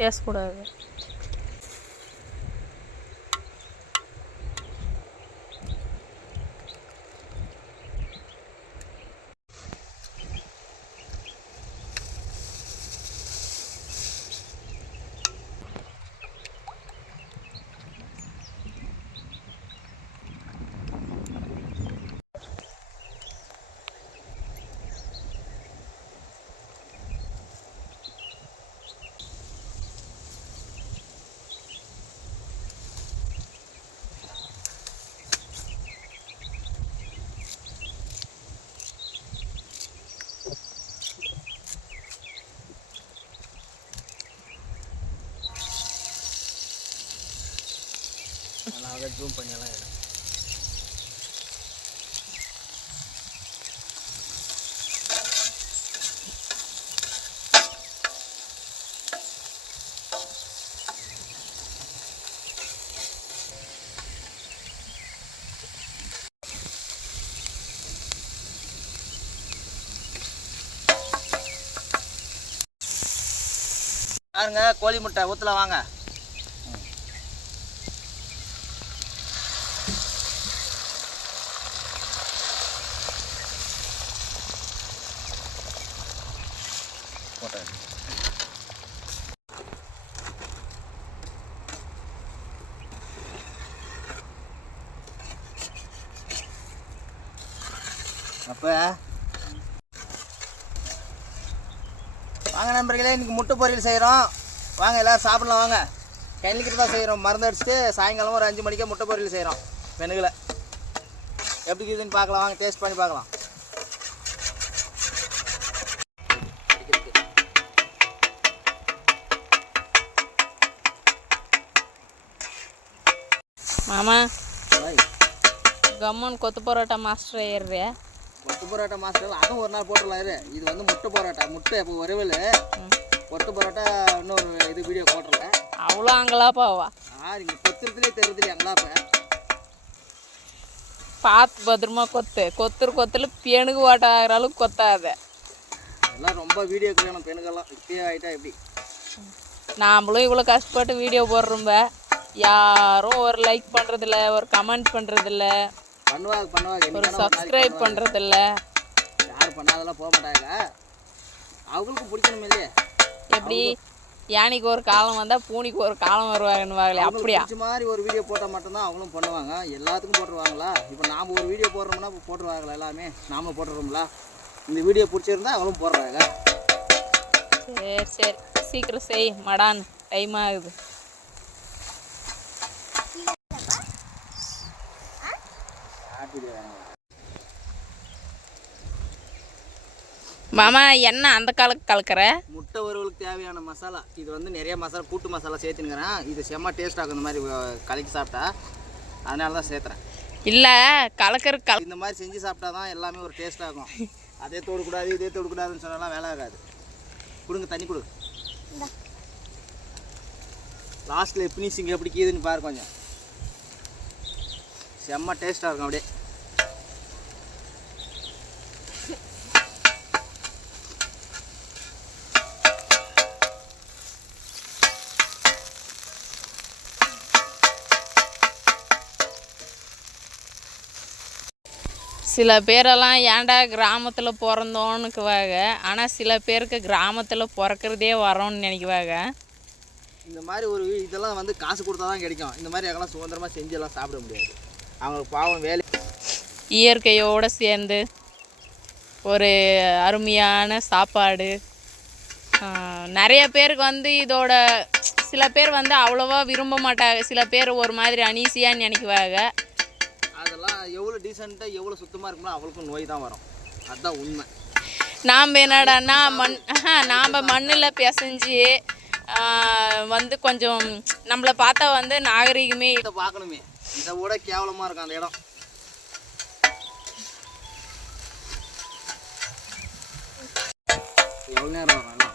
பேசக்கூடாது. அதை ஜூம் பண்ணியெல்லாம் இடம் பாருங்க. கோழி முட்டை ஊற்றலாம் வாங்க. அப்போ வாங்க நண்பர்களே, இன்றைக்கி முட்டை பொரியல் செய்கிறோம். வாங்க எல்லோரும் சாப்பிடலாம். வாங்க. கிணலிக்கிட்டு தான் செய்கிறோம். மருந்து அடிச்சுட்டு சாயங்காலம் ஒரு 5 மணிக்கே முட்டை பொரியல் செய்கிறோம். வெனுகளை எப்படி இருக்குதுன்னு பார்க்கலாம். வாங்க டேஸ்ட் பண்ணி பார்க்கலாம். மாமா கம்மன் கொத்து பரோட்டா மாஸ்டர் ஏறுறியா? கொத்து பரோட்டா மாஸ்டர் அதுவும் ஒரு நாள் போட்டுடலாம். இது வந்து முட்டை பரோட்டா. முட்டை இப்போ வரவில் கொத்து பரோட்டா இன்னொரு இது வீடியோ போட்டுருல. அவ்வளோ அங்கலாப்பாவா? இங்கே கொத்துறதுலேயே தெரியுதுலையே அங்கலாப்ப. பார்த்து பத்திரமா கொத்துல பெணுக்கு ஓட்ட ஆகிற அளவுக்கு கொத்தாத. எல்லாம் ரொம்ப வீடியோ கல்யாணம் பெணுக்கெல்லாம் இப்பயே ஆகிட்டா எப்படி? நாமளும் இவ்வளோ கஷ்டப்பட்டு வீடியோ போடுறோம்ப, யாரும் ஒரு லைக் பண்ணுறதில்ல, ஒரு கமெண்ட் பண்ணுறதில்ல, பண்ணுவாங்க ஒரு சப்ஸ்கிரைப் பண்ணுறதில்ல. யாரும் பண்ணாதெல்லாம் போக மாட்டாங்க. அவங்களுக்கும் பிடிக்கணும் இல்லையே. எப்படி யானைக்கு ஒரு காலம் வந்தால் பூனிக்கு ஒரு காலம் வருவாங்கன்னு அப்படியா? இந்த மாதிரி ஒரு வீடியோ போட்டால் மட்டும்தான் அவங்களும் பண்ணுவாங்க. எல்லாத்துக்கும் போட்டுருவாங்களா? இப்போ நாம் ஒரு வீடியோ போடுறோம்னா இப்போ போட்டுருவாங்களா? எல்லாமே நாமளும் போட்டுருவோம்ல. இந்த வீடியோ பிடிச்சிருந்தா அவங்களும் போடுறாங்க. சரி சீக்கிரம் செய் மடான், டைம் ஆகுது. மாமா என்ன அந்த காலுக்கு கலக்கிற? முட்டை வறுவலுக்கு தேவையான மசாலா இது வந்து நிறைய மசாலா, கூட்டு மசாலா சேர்த்துனுக்கிறேன். இது செம்ம டேஸ்ட் ஆகும் இந்த மாதிரி கலக்கி சாப்பிட்டா. அதனால தான் சேர்த்துறேன். இல்லை கலக்கிற இந்த மாதிரி செஞ்சு சாப்பிட்டா தான் எல்லாமே ஒரு டேஸ்ட் ஆகும். அதே தோடக்கூடாது இதே தோடக்கூடாதுன்னு சொன்னாலாம் வேலை ஆகாது. கொடுங்க தண்ணி கொடு. லாஸ்ட்டில் ஃபினிஷிங் எப்படி கீதுன்னு பாரு. கொஞ்சம் செம்ம டேஸ்ட்டாக இருக்கும். அப்படியே சில பேரெல்லாம் ஏன்டா கிராமத்தில் பிறந்தோன்னுக்குவாங்க. ஆனால் சில பேருக்கு கிராமத்தில் பிறக்கிறதே வரோன்னு நினைக்குவாங்க. இந்த மாதிரி ஒரு இதெல்லாம் வந்து காசு கொடுத்தா தான் கிடைக்கும். இந்த மாதிரி எல்லாம் சுதந்திரமாக செஞ்சு எல்லாம் சாப்பிட முடியாது. அவங்களுக்கு பாவம் வேலை. இயற்கையோடு சேர்ந்து ஒரு அருமையான சாப்பாடு. நிறைய பேருக்கு வந்து இதோட சில பேர் வந்து அவ்வளோவா விரும்ப மாட்டாங்க. சில பேர் ஒரு மாதிரி அனீசியான்னு நினைக்குவாங்க. அதெல்லாம் எவ்வளோ டீசெண்டாக எவ்வளோ சுத்தமாக இருக்குமோ அவளுக்கும் நோய் தான் வரும். அதுதான் உண்மை. நாம் என்னடான்னா நாம் மண்ணில் பிசைஞ்சு வந்து கொஞ்சம் நம்மளை பார்த்தா வந்து நாகரிகமே இதை பார்க்கணுமே. இதை விட கேவலமாக இருக்கும் அந்த இடம். எவ்வளோ நேரம் வரும்?